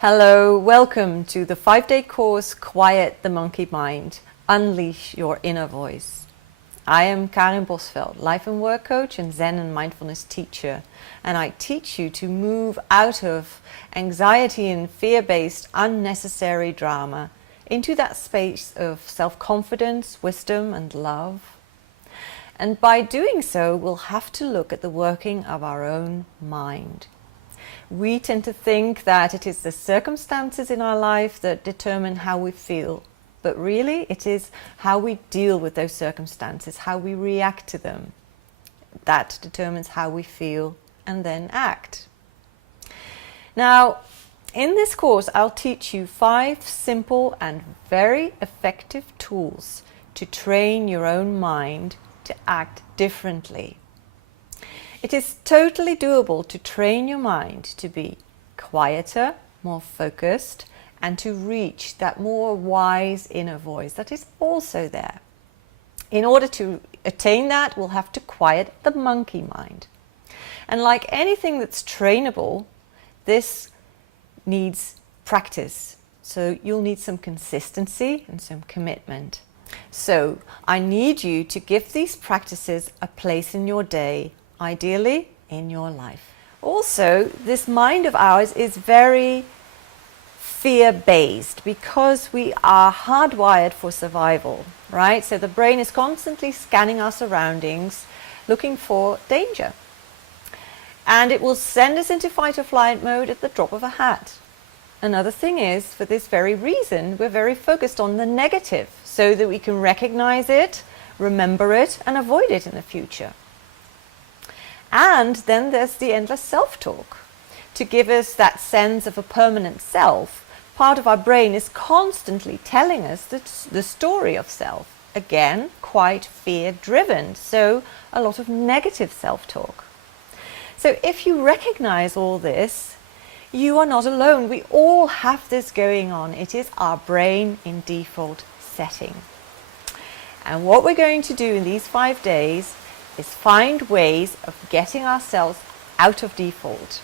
Hello, welcome to the 5-day course, Quiet the Monkey Mind, Unleash Your Inner Voice. I am Karin Bosveld, life and work coach and Zen and mindfulness teacher, and I teach you to move out of anxiety and fear-based unnecessary drama into that space of self-confidence, wisdom and love. And by doing so, we'll have to look at the working of our own mind. We tend to think that it is the circumstances in our life that determine how we feel, but really it is how we deal with those circumstances, how we react to them. That determines how we feel and then act. Now, in this course, I'll teach you 5 simple and very effective tools to train your own mind to act differently. It is totally doable to train your mind to be quieter, more focused, and to reach that more wise inner voice that is also there. In order to attain that, we'll have to quiet the monkey mind. And like anything that's trainable, this needs practice. So you'll need some consistency and some commitment. So I need you to give these practices a place in your day, ideally in your life. Also, this mind of ours is very fear-based because we are hardwired for survival, right? So the brain is constantly scanning our surroundings, looking for danger. And it will send us into fight or flight mode at the drop of a hat. Another thing is, for this very reason, we're very focused on the negative so that we can recognize it, remember it, and avoid it in the future. And then there's the endless self-talk. To give us that sense of a permanent self, part of our brain is constantly telling us the story of self. Again, quite fear-driven, so a lot of negative self-talk. So if you recognize all this, you are not alone. We all have this going on. It is our brain in default setting. And what we're going to do in these 5 days is find ways of getting ourselves out of default.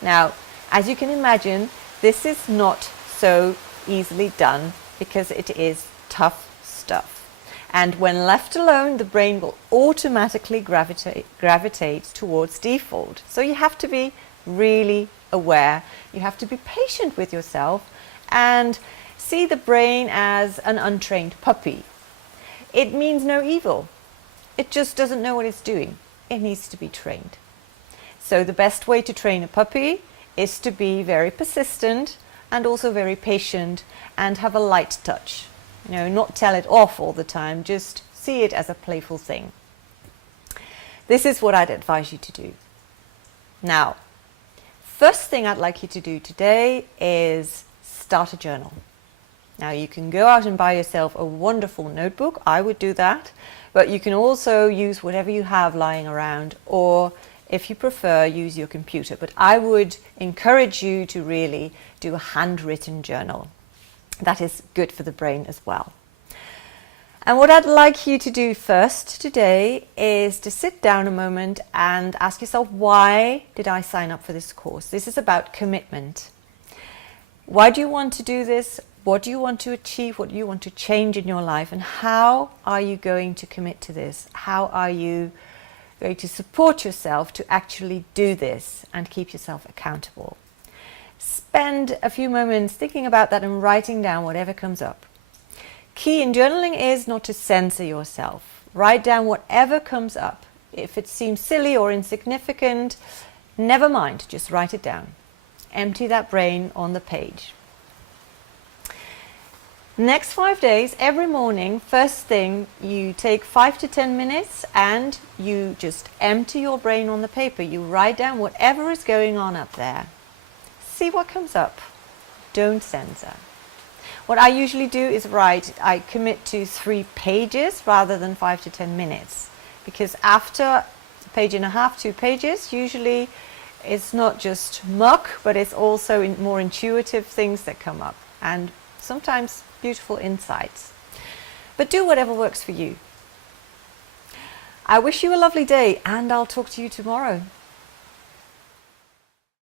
Now, as you can imagine, this is not so easily done because it is tough stuff. And when left alone, the brain will automatically gravitate towards default. So you have to be really aware. You have to be patient with yourself and see the brain as an untrained puppy. It means no evil. It just doesn't know what it's doing. It needs to be trained. So the best way to train a puppy is to be very persistent and also very patient and have a light touch. You know, not tell it off all the time, just see it as a playful thing. This is what I'd advise you to do. Now, first thing I'd like you to do today is start a journal. Now you can go out and buy yourself a wonderful notebook. I would do that. But you can also use whatever you have lying around, or if you prefer, use your computer. But I would encourage you to really do a handwritten journal. That is good for the brain as well. And what I'd like you to do first today is to sit down a moment and ask yourself, why did I sign up for this course? This is about commitment. Why do you want to do this? What do you want to achieve? What do you want to change in your life? And how are you going to commit to this? How are you going to support yourself to actually do this and keep yourself accountable? Spend a few moments thinking about that and writing down whatever comes up. Key in journaling is not to censor yourself. Write down whatever comes up. If it seems silly or insignificant, never mind, just write it down. Empty that brain on the page. Next 5 days, every morning, first thing, you take 5 to 10 minutes and you just empty your brain on the paper. You write down whatever is going on up there. See what comes up. Don't censor. What I usually do is I commit to 3 pages rather than 5 to 10 minutes. Because after a page and a half, 2 pages, usually it's not just muck, but it's also more intuitive things that come up. And sometimes beautiful insights. But do whatever works for you. I wish you a lovely day and I'll talk to you tomorrow.